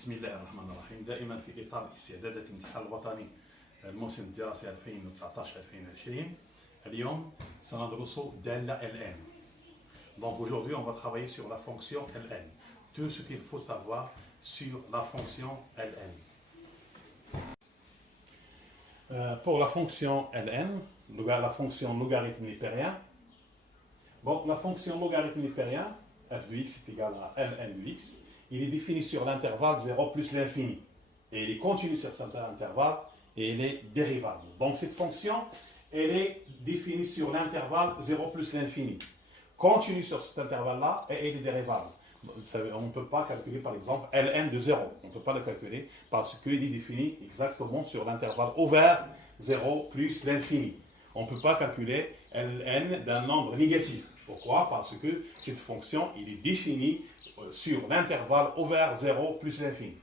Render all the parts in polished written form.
بسم الله الرحمن الرحيم. دائما في إطار استعدادات الامتحان الوطني الموسم الدراسي 2019-2020. اليوم سندرس دالة LN. Donc aujourd'hui on va travailler sur la fonction LN. Tout ce qu'il faut savoir sur la fonction LN. Pour la fonction LN, la fonction logarithme népérien. Bon, la fonction logarithme népérien, f de x est égal à ln de x. Il est défini sur l'intervalle 0 plus l'infini. Et il est continu sur cet intervalle et il est dérivable. Donc cette fonction, elle est définie sur l'intervalle 0 plus l'infini. Continue sur cet intervalle-là et elle est dérivable. On ne peut pas calculer par exemple ln de 0. On ne peut pas le calculer parce qu'il est défini exactement sur l'intervalle ouvert 0 plus l'infini. On ne peut pas calculer ln d'un nombre négatif. Pourquoi? Parce que cette fonction, il est définie sur l'intervalle ouvert 0 plus l'infini.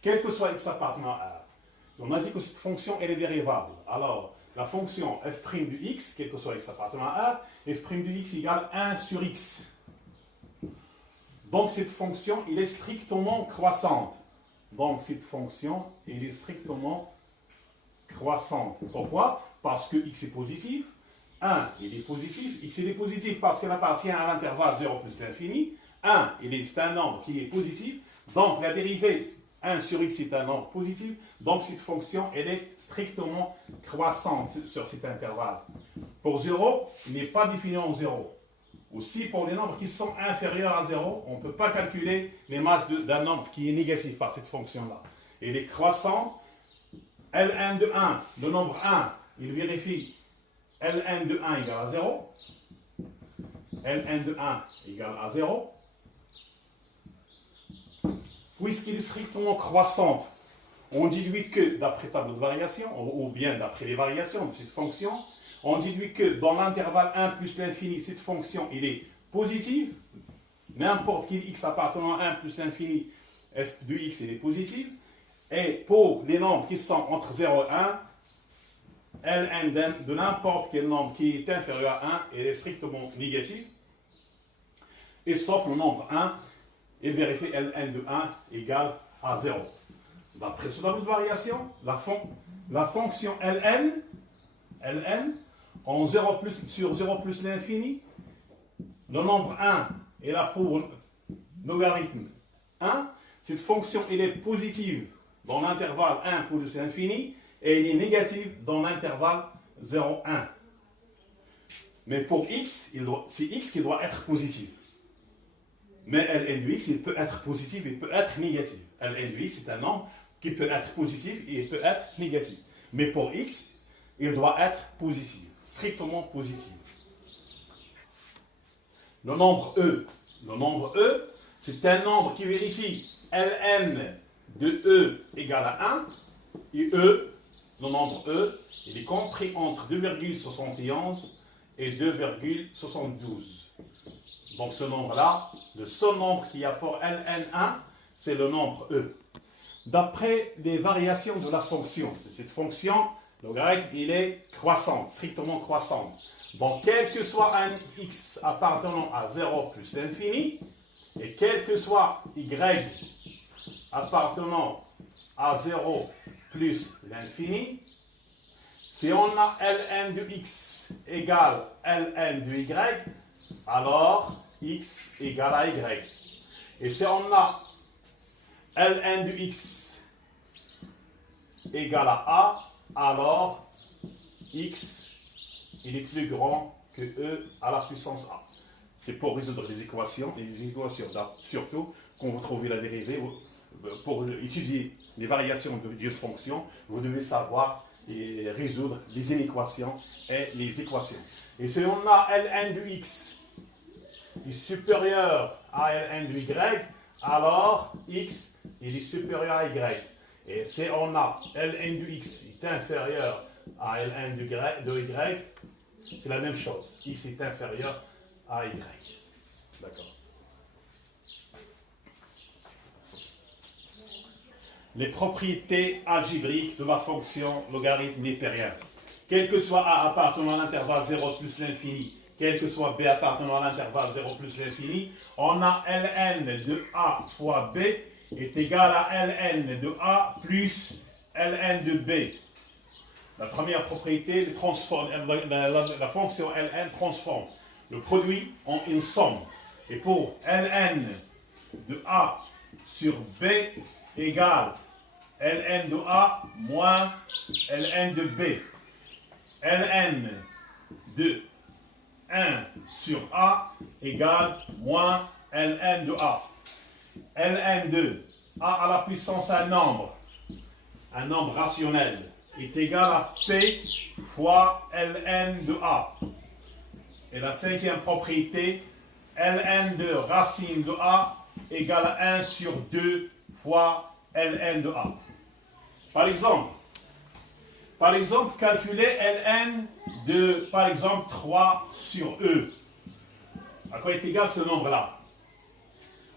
Quel que soit x appartenant à R, on a dit que cette fonction, elle est dérivable. Alors, la fonction f' de x, quel que soit x appartenant à R, f' de x égale 1 sur x. Donc, cette fonction, elle est strictement croissante. Donc, cette fonction, elle est strictement croissante. Pourquoi? Parce que x est positif. 1, il est positif. X, il est positif parce qu'il appartient à l'intervalle 0 plus l'infini. 1, c'est un nombre qui est positif. Donc, la dérivée 1 sur x est un nombre positif. Donc, cette fonction, elle est strictement croissante sur cet intervalle. Pour 0, il n'est pas défini en 0. Aussi, pour les nombres qui sont inférieurs à 0, on ne peut pas calculer l'image d'un nombre qui est négatif par cette fonction-là. Elle est croissante. ln de 1, le nombre 1, il vérifie ln de 1 égale à 0. ln de 1 égale à 0. Puisqu'il est strictement croissant, on déduit que d'après tableau de variation, ou bien d'après les variations de cette fonction, on déduit que dans l'intervalle 1 plus l'infini, cette fonction elle est positive. N'importe quel x appartenant à 1 plus l'infini, f de x elle est positive. Et pour les nombres qui sont entre 0 et 1, ln de n'importe quel nombre qui est inférieur à 1, elle est strictement négative. Et sauf le nombre 1, et vérifie ln de 1 égale à 0. D'après ce tableau de variation, la fonction ln, en 0 plus, sur 0 plus l'infini, le nombre 1 est là pour logarithme 1. Cette fonction elle est positive dans l'intervalle 1 plus l'infini et elle est négative dans l'intervalle 0, 1. Mais pour x, c'est x qui doit être positif. Mais ln de x, il peut être positif, il peut être négatif. ln de x, c'est un nombre qui peut être positif et il peut être négatif. Mais pour x, il doit être positif, strictement positif. Le nombre E, c'est un nombre qui vérifie ln de E égale à 1. Et E, le nombre E, il est compris entre 2,71 et 2,72. Donc ce nombre-là, le seul nombre qui a pour ln1, c'est le nombre E. D'après les variations de la fonction, cette fonction, logarithme, il est croissant, strictement croissant. Donc quel que soit un x appartenant à 0 plus l'infini, et quel que soit y appartenant à 0 plus l'infini, si on a ln de x égale ln de y, alors x égale à y. Et si on a ln de x égale à a, alors x il est plus grand que e à la puissance a. C'est pour résoudre les équations, surtout quand vous trouvez la dérivée, pour étudier les variations de fonctions, vous devez savoir et résoudre les inéquations et les équations. Et si on a ln de x est supérieur à ln de y, alors x il est supérieur à y. Et si on a ln de x est inférieur à ln de y, c'est la même chose. X est inférieur à y. D'accord. Les propriétés algébriques de la fonction logarithme népérien. Quel que soit a appartenant à l'intervalle 0 plus l'infini, quel que soit b appartenant à l'intervalle 0 plus l'infini, on a ln de a fois b est égal à Ln de A plus Ln de B. La première propriété transforme, la fonction Ln transforme le produit en une somme. Et pour Ln de A sur B égale Ln de A moins Ln de B. Ln de 1 sur A égale moins Ln de A. Ln de A à la puissance un nombre rationnel, est égal à P fois Ln de A. Et la cinquième propriété, Ln de racine de A égale à 1 sur 2 fois Ln de A. Par exemple, calculer Ln de, par exemple, 3 sur E. À quoi est égal ce nombre-là?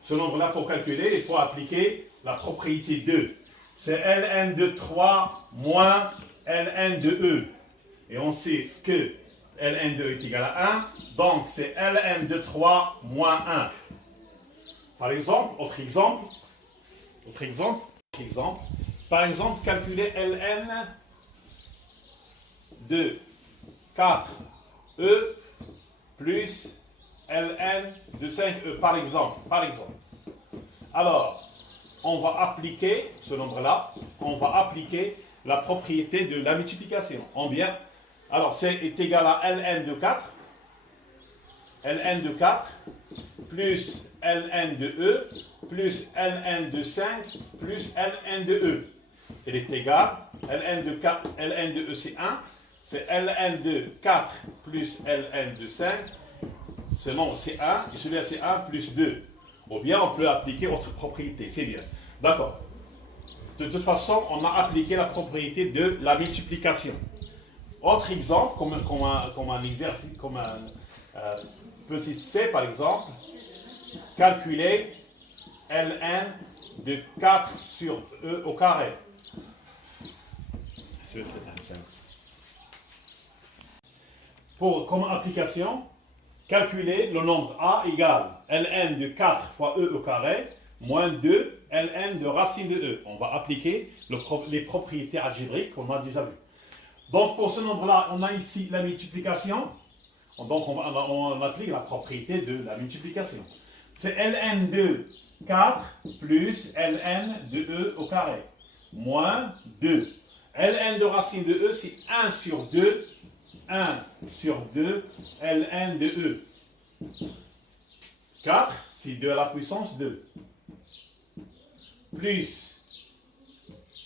Ce nombre-là, pour calculer, il faut appliquer la propriété 2. C'est Ln de 3 moins Ln de E. Et on sait que Ln de E est égal à 1, donc c'est Ln de 3 moins 1. Par exemple, autre exemple. Par exemple, calculer Ln de 4E plus Ln de 5E, par exemple. Alors, on va appliquer ce nombre-là, on va appliquer la propriété de la multiplication. Alors, c'est égal à Ln de 4, plus Ln de E, plus Ln de 5, plus Ln de E. Il est égal, Ln de 4, Ln de E c'est 1, c'est Ln de 4 plus Ln de 5, ce nombre c'est 1, et celui-là c'est 1 plus 2. Ou bien on peut appliquer autre propriété, c'est bien. D'accord. De toute façon, on a appliqué la propriété de la multiplication. Autre exemple, comme un exercice, comme un petit c par exemple, calculer Ln de 4 sur E au carré. Comme application, calculer le nombre A égale Ln de 4 fois E au carré moins 2 Ln de racine de E. On va appliquer les propriétés algébriques qu'on a déjà vues. Donc pour ce nombre-là, on a ici la multiplication. Donc on applique la propriété de la multiplication. C'est Ln de 4 plus Ln de E au carré moins 2. Ln de racine de E, c'est 1 sur 2 Ln de E. 4, c'est 2 à la puissance 2. Plus,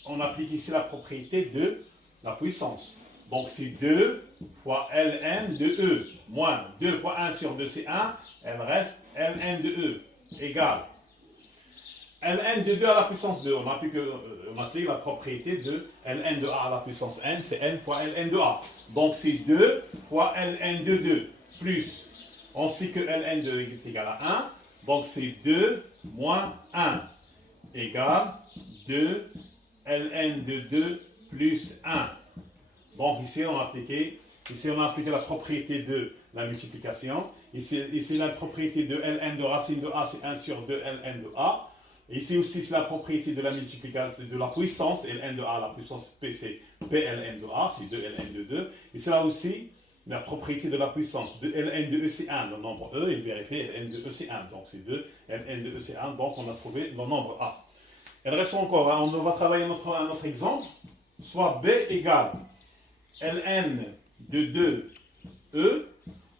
on applique ici la propriété de la puissance. Donc c'est 2 fois Ln de E, moins 2 fois 1 sur 2, c'est 1, elle reste Ln de E, égale Ln de 2 à la puissance 2, on applique la propriété de Ln de A à la puissance n, c'est n fois Ln de A. Donc c'est 2 fois Ln de 2, plus, on sait que Ln de est égal à 1, donc c'est 2 moins 1, égale 2 Ln de 2 plus 1. Donc ici on a appliqué la propriété de la multiplication. Ici la propriété de Ln de racine de A, c'est 1 sur 2 Ln de A. Ici aussi, c'est la propriété de la multiplication de la puissance, Ln de A, la puissance P, c'est Pln de A, c'est 2 Ln de 2. Et c'est là aussi la propriété de la puissance de Ln de E, c'est 1. Le nombre E, il vérifie, Ln de E, c'est 1. Donc c'est 2, Ln de E, c'est 1. Donc on a trouvé le nombre A. Il reste encore, on va travailler un autre exemple. Soit B égale Ln de 2E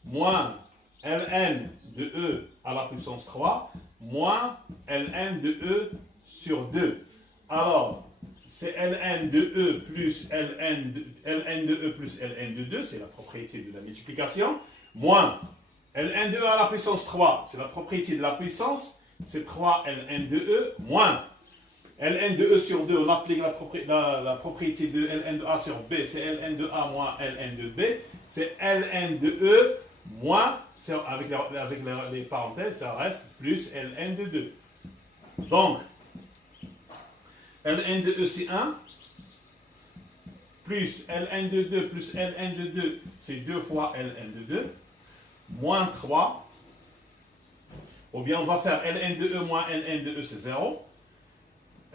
moins Ln de E à la puissance 3 moins Ln de E sur 2. Alors, c'est Ln de E plus Ln de E plus Ln de 2, c'est la propriété de la multiplication, moins Ln de E à la puissance 3, c'est la propriété de la puissance, c'est 3 Ln de E, moins Ln de E sur 2, on applique la propriété de Ln de A sur B, c'est Ln de A moins Ln de B, c'est Ln de E moins, avec les parenthèses, ça reste plus Ln de 2. Donc, Ln de E c'est 1, plus Ln de 2 plus Ln de 2, c'est 2 fois Ln de 2, moins 3, ou bien on va faire Ln de E moins Ln de E, c'est 0.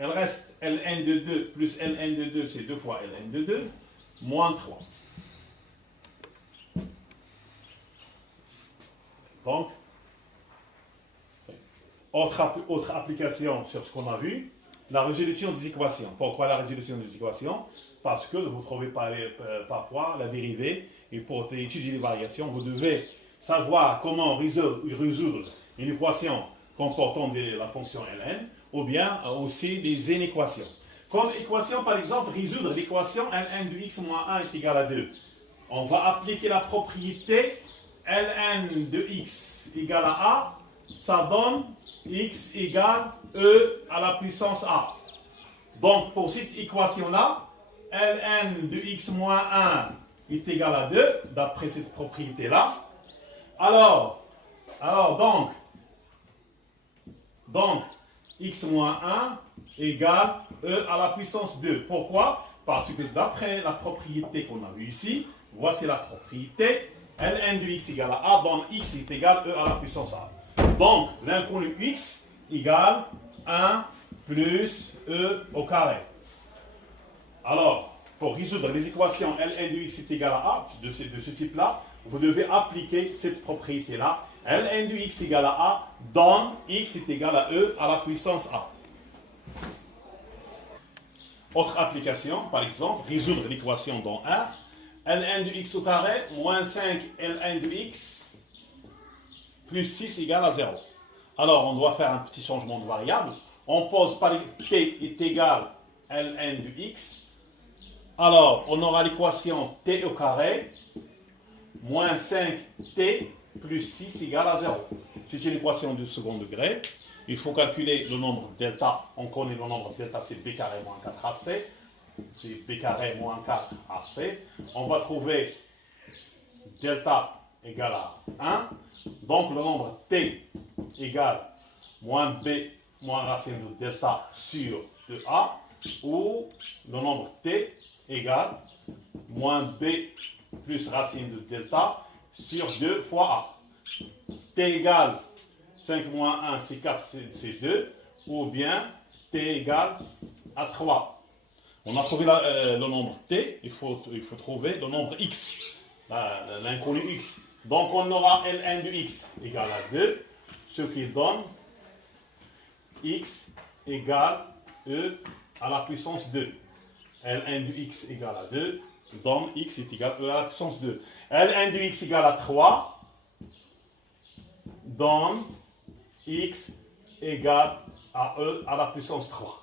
il reste Ln de 2 plus Ln de 2, c'est 2 fois Ln de 2, moins 3. Donc, autre application sur ce qu'on a vu, la résolution des équations. Pourquoi la résolution des équations? Parce que vous trouvez parfois la dérivée, et pour étudier les variations, vous devez savoir comment résoudre une équation comportant la fonction Ln, ou bien aussi des inéquations. Comme équation, par exemple, résoudre l'équation Ln de x moins 1 est égal à 2. On va appliquer la propriété Ln de x égale à a, ça donne x égale e à la puissance a. Donc, pour cette équation-là, Ln de x moins 1 est égal à 2, d'après cette propriété-là. Alors, donc, x moins 1 égale e à la puissance 2. Pourquoi? Parce que d'après la propriété qu'on a vue ici, voici la propriété, Ln de x égale à a, donc x est égal e à la puissance a. Donc, l'inconnu x égale 1 plus e au carré. Alors, pour résoudre les équations Ln de x est égal à a, de ce type-là, vous devez appliquer cette propriété-là. Ln de x égale à a, donne x est égal à e à la puissance a. Autre application, par exemple, résoudre l'équation dans R. Ln de x au carré moins 5 Ln de x plus 6 égale à 0. Alors, on doit faire un petit changement de variable. On pose par t est égal à Ln de x. Alors, on aura l'équation t au carré moins 5t plus 6 égale à 0. C'est une équation de second degré. Il faut calculer le nombre delta. On connaît le nombre delta, c'est b carré moins 4ac. C'est b carré moins 4ac. On va trouver delta égale à 1. Donc, le nombre t égale moins b moins racine de delta sur 2a. Ou le nombre t égale moins b plus racine de delta sur 2 fois a. T égale 5 moins 1, c'est 4, c'est 2. Ou bien t égale à 3. On a trouvé le nombre t, il faut trouver le nombre x, l'inconnu x. Donc on aura Ln de x égale à 2, ce qui donne x égale e à la puissance 2. Ln de x égale à 2, donne x est égal à e à la puissance 2. Ln de x égale à 3, donne x égale à e à la puissance 3.